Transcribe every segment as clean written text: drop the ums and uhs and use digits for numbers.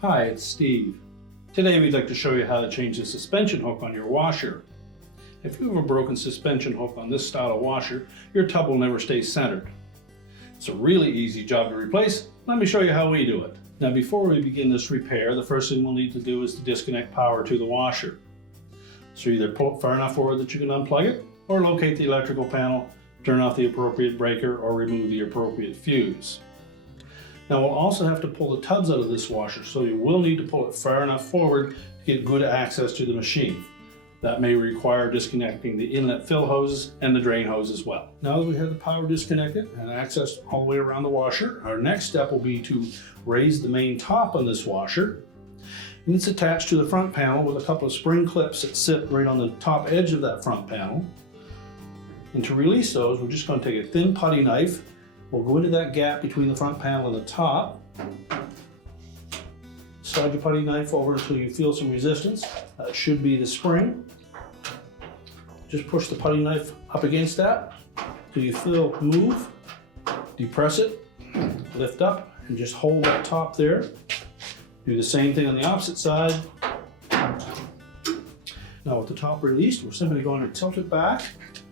Hi, it's Steve. Today we'd like to show you how to change the suspension hook on your washer. If you have a broken suspension hook on this style of washer, your tub will never stay centered. It's a really easy job to replace. Let me show you how we do it. Now before we begin this repair, the first thing we'll need to do is to disconnect power to the washer. So either pull it far enough forward that you can unplug it, or locate the electrical panel, turn off the appropriate breaker, or remove the appropriate fuse. Now we'll also have to pull the tubs out of this washer, so you will need to pull it far enough forward to get good access to the machine. That may require disconnecting the inlet fill hoses and the drain hose as well. Now that we have the power disconnected and access all the way around the washer, our next step will be to raise the main top on this washer. And it's attached to the front panel with a couple of spring clips that sit right on the top edge of that front panel. And to release those, we're just going to take a thin putty knife. We'll go into that gap between the front panel and the top. Slide your putty knife over until you feel some resistance. That should be the spring. Just push the putty knife up against that till you feel move. Depress it, lift up, and just hold that top there. Do the same thing on the opposite side. Now with the top released, we're simply going to tilt it back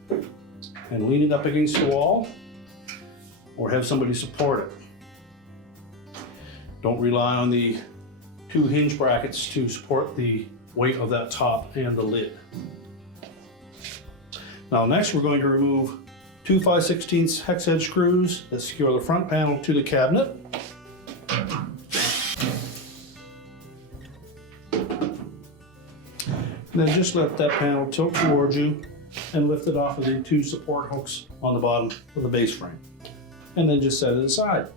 and lean it up against the wall, or have somebody support it. Don't rely on the two hinge brackets to support the weight of that top and the lid. Now next we're going to remove two 5/16 hex head screws that secure the front panel to the cabinet. And then just let that panel tilt towards you and lift it off of the two support hooks on the bottom of the base frame. And then just set it aside.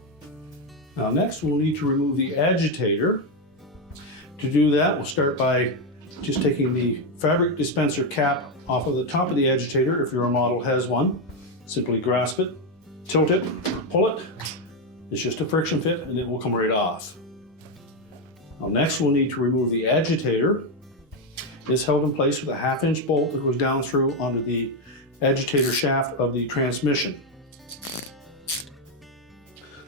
Now next we'll need to remove the agitator. To do that, we'll start by just taking the fabric dispenser cap off of the top of the agitator. If your model has one, simply grasp it, tilt it, pull it. It's just a friction fit and it will come right off. Now next we'll need to remove the agitator. It's held in place with a 1/2 inch bolt that goes down through onto the agitator shaft of the transmission.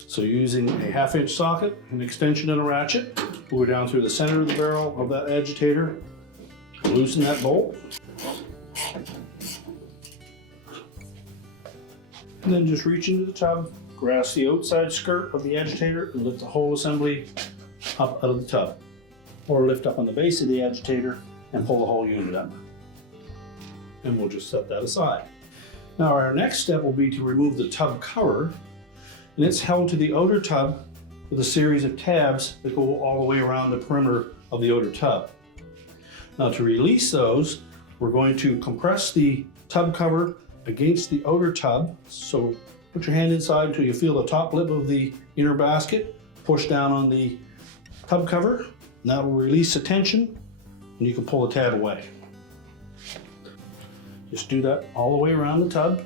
So using a 1/2 inch socket, an extension and a ratchet, we'll go down through the center of the barrel of that agitator, loosen that bolt, and then just reach into the tub, grasp the outside skirt of the agitator and lift the whole assembly up out of the tub. Or lift up on the base of the agitator and pull the whole unit up. And we'll just set that aside. Now our next step will be to remove the tub cover, and it's held to the outer tub with a series of tabs that go all the way around the perimeter of the outer tub. Now to release those, we're going to compress the tub cover against the outer tub. So put your hand inside until you feel the top lip of the inner basket, push down on the tub cover, and that will release the tension, and you can pull the tab away. Just do that all the way around the tub.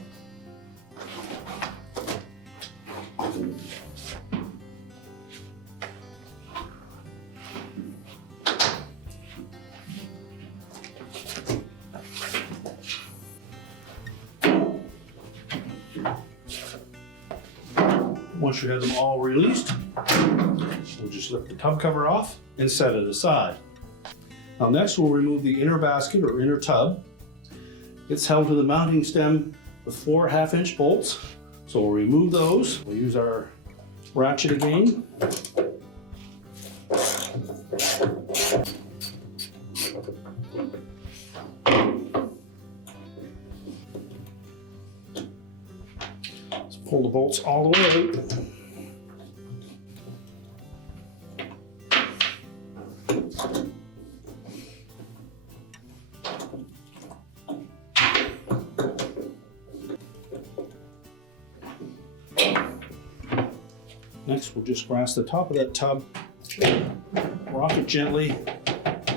Once you have them all released, we'll just lift the tub cover off and set it aside. Now next we'll remove the inner basket or inner tub. It's held to the mounting stem with 4 1/2 inch bolts. So we'll remove those. We'll use our ratchet again. Let's pull the bolts all the way out. Next, we'll just grasp the top of that tub, rock it gently,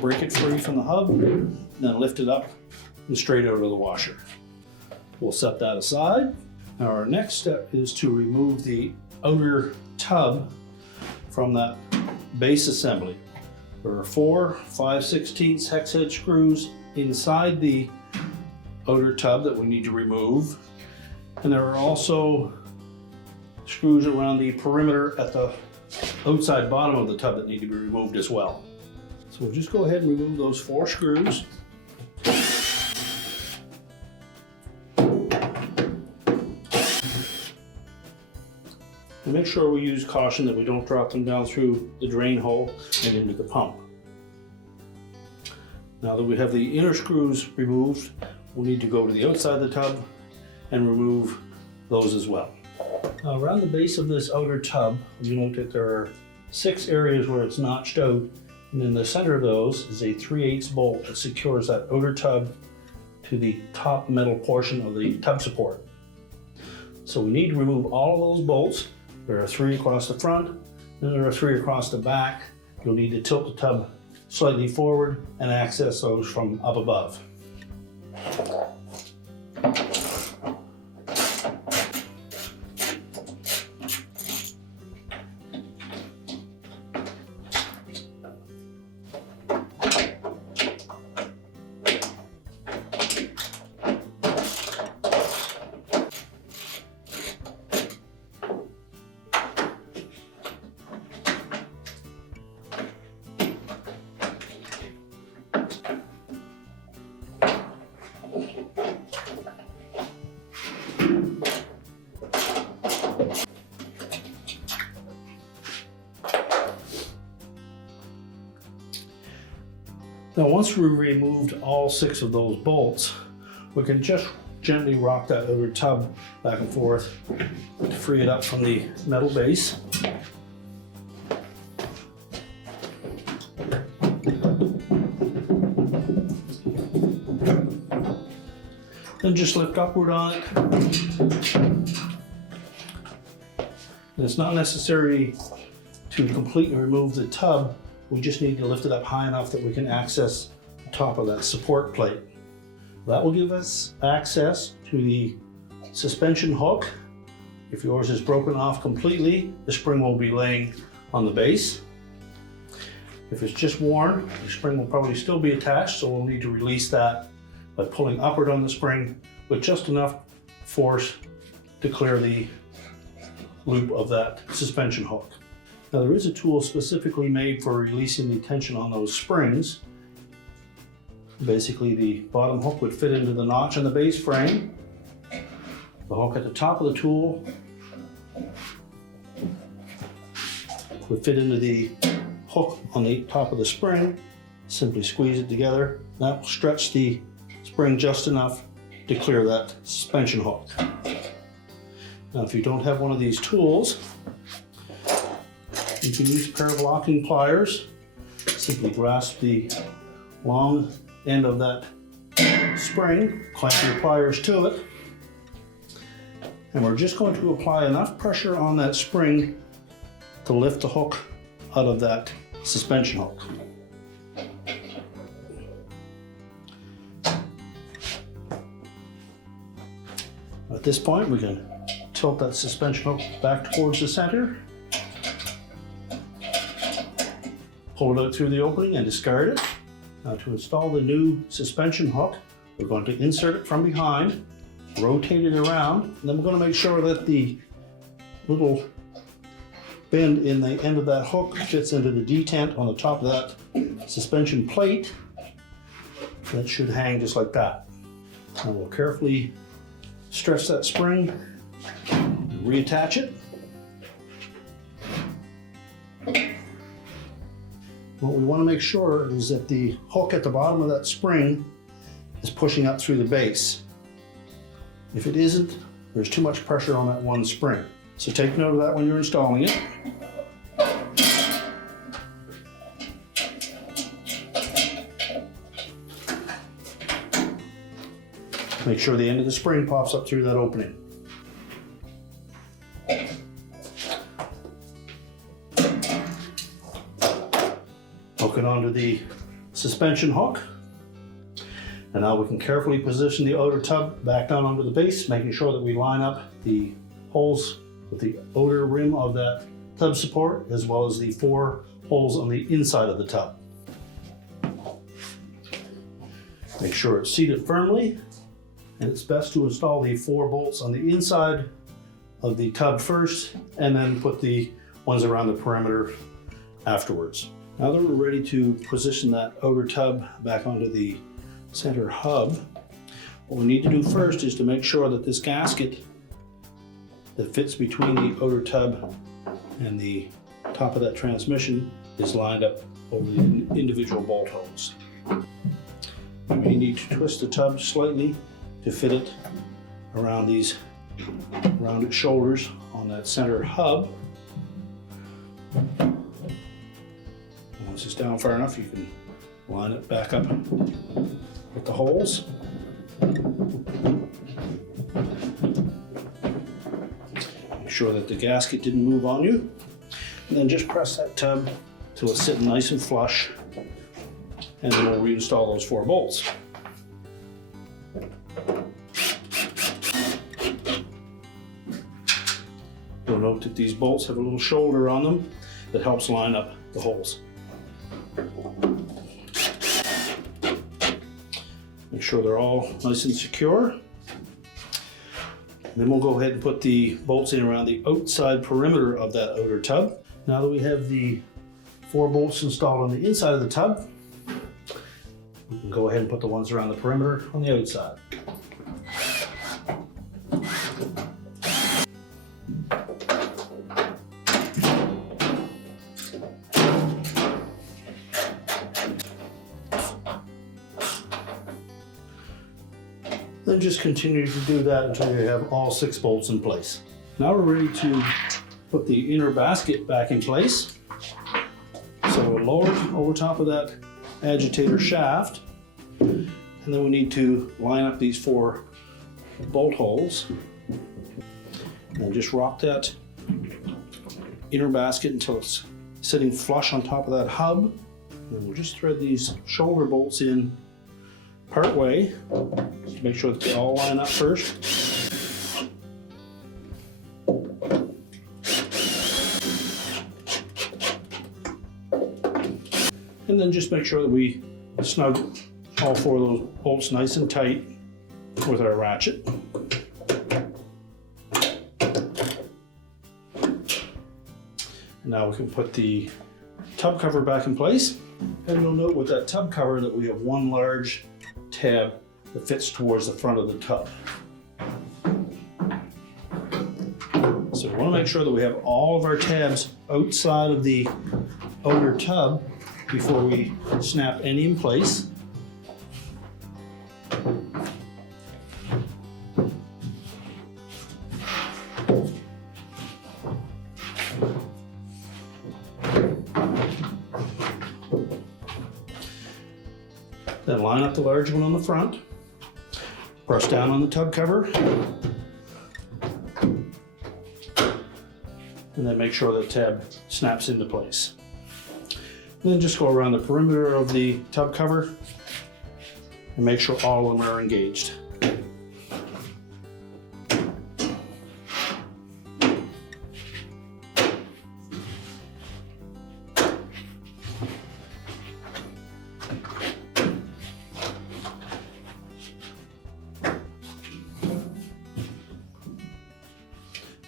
break it free from the hub, and then lift it up and straight out of the washer. We'll set that aside. Now our next step is to remove the outer tub from that base assembly. There are 4 5/16 hex head screws inside the outer tub that we need to remove. And there are also screws around the perimeter at the outside bottom of the tub that need to be removed as well. So we'll just go ahead and remove those 4 screws. And make sure we use caution that we don't drop them down through the drain hole and into the pump. Now that we have the inner screws removed, we'll need to go to the outside of the tub and remove those as well. Now around the base of this outer tub, you note that there are 6 areas where it's notched out, and in the center of those is a 3/8 bolt that secures that outer tub to the top metal portion of the tub support. So we need to remove all of those bolts. There are 3 across the front, and there are 3 across the back. You'll need to tilt the tub slightly forward and access those from up above. Now once we've removed all 6 of those bolts, we can just gently rock that outer tub back and forth to free it up from the metal base. Then just lift upward on it. And it's not necessary to completely remove the tub. We just need to lift it up high enough that we can access the top of that support plate. That will give us access to the suspension hook. If yours is broken off completely, the spring will be laying on the base. If it's just worn, the spring will probably still be attached, so we'll need to release that by pulling upward on the spring with just enough force to clear the loop of that suspension hook. Now there is a tool specifically made for releasing the tension on those springs. Basically the bottom hook would fit into the notch on the base frame. The hook at the top of the tool would fit into the hook on the top of the spring. Simply squeeze it together. That will stretch the spring just enough to clear that suspension hook. Now if you don't have one of these tools, you can use a pair of locking pliers. Simply grasp the long end of that spring, clamp your pliers to it, and we're just going to apply enough pressure on that spring to lift the hook out of that suspension hook. At this point, we can tilt that suspension hook back towards the center, pull it out through the opening and discard it. Now to install the new suspension hook, we're going to insert it from behind, rotate it around, and then we're going to make sure that the little bend in the end of that hook fits into the detent on the top of that suspension plate. That should hang just like that. And we'll carefully stretch that spring, reattach it. What we want to make sure is that the hook at the bottom of that spring is pushing up through the base. If it isn't, there's too much pressure on that one spring. So take note of that when you're installing it. Make sure the end of the spring pops up through that opening. Hook it onto the suspension hook. And now we can carefully position the outer tub back down onto the base, making sure that we line up the holes with the outer rim of that tub support, as well as the 4 holes on the inside of the tub. Make sure it's seated firmly And it's best to install the 4 bolts on the inside of the tub first, and then put the ones around the perimeter afterwards. Now that we're ready to position that outer tub back onto the center hub, what we need to do first is to make sure that this gasket that fits between the outer tub and the top of that transmission is lined up over the individual bolt holes. We may need to twist the tub slightly to fit it around these rounded shoulders on that center hub. Once it's down far enough, you can line it back up with the holes. Make sure that the gasket didn't move on you. And then just press that tub till it's sitting nice and flush. And then we'll reinstall those 4 bolts. You'll note that these bolts have a little shoulder on them that helps line up the holes. Make sure they're all nice and secure. Then we'll go ahead and put the bolts in around the outside perimeter of that outer tub. Now that we have the 4 bolts installed on the inside of the tub, we can go ahead and put the ones around the perimeter on the outside. Then just continue to do that until you have all 6 bolts in place. Now we're ready to put the inner basket back in place. So we'll lower it over top of that agitator shaft, and then we need to line up these 4 bolt holes and just rock that inner basket until it's sitting flush on top of that hub. And then we'll just thread these shoulder bolts in part way to make sure that they all line up first. And then just make sure that we snug all 4 of those bolts nice and tight with our ratchet. And now we can put the tub cover back in place. And you'll note with that tub cover that we have 1 large tab that fits towards the front of the tub. So we want to make sure that we have all of our tabs outside of the outer tub before we snap any in place. Then line up the large one on the front, press down on the tub cover, and then make sure the tab snaps into place. And then just go around the perimeter of the tub cover and make sure all of them are engaged.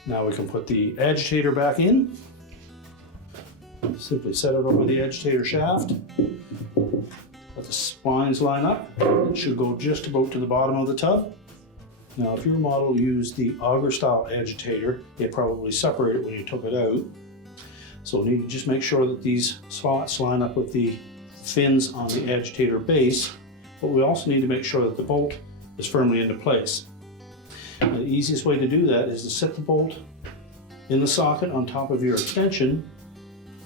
Now we can put the agitator back in. Simply set it over the agitator shaft. Let the spines line up. It should go just about to the bottom of the tub. Now if your model used the auger style agitator, it probably separated when you took it out. So we need to just make sure that these slots line up with the fins on the agitator base, but we also need to make sure that the bolt is firmly into place. And the easiest way to do that is to set the bolt in the socket on top of your extension,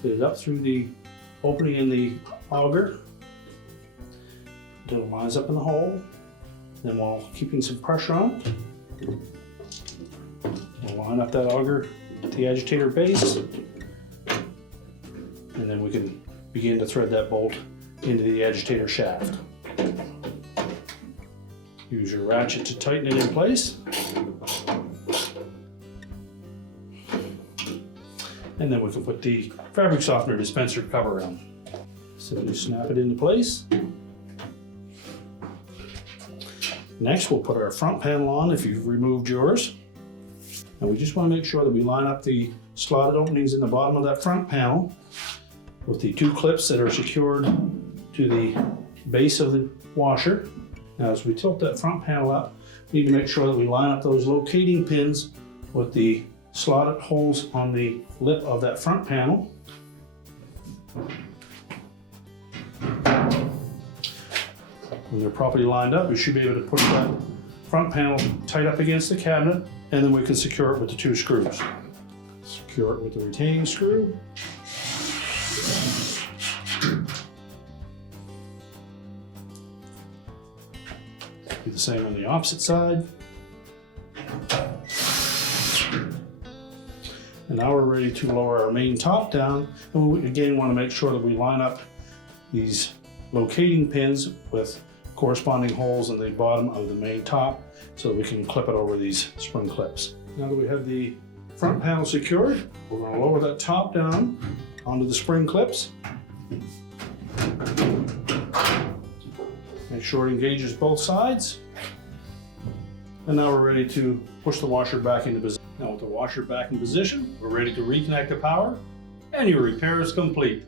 fit it up through the opening in the auger until it lines up in the hole. Then while keeping some pressure on it, we'll line up that auger at the agitator base, and then we can begin to thread that bolt into the agitator shaft. Use your ratchet to tighten it in place. And then we can put the fabric softener dispenser cover on. Simply snap it into place. Next, we'll put our front panel on if you've removed yours. And we just want to make sure that we line up the slotted openings in the bottom of that front panel with the 2 clips that are secured to the base of the washer. Now, as we tilt that front panel up, we need to make sure that we line up those locating pins with the slotted holes on the lip of that front panel. When they're properly lined up, we should be able to push that front panel tight up against the cabinet, and then we can secure it with the 2 screws. Secure it with the retaining screw. Do the same on the opposite side. And now we're ready to lower our main top down. And we again want to make sure that we line up these locating pins with corresponding holes in the bottom of the main top so that we can clip it over these spring clips. Now that we have the front panel secured, we're going to lower that top down onto the spring clips. Make sure it engages both sides. And now we're ready to push the washer back into position. Now with the washer back in position, we're ready to reconnect the power, and your repair is complete.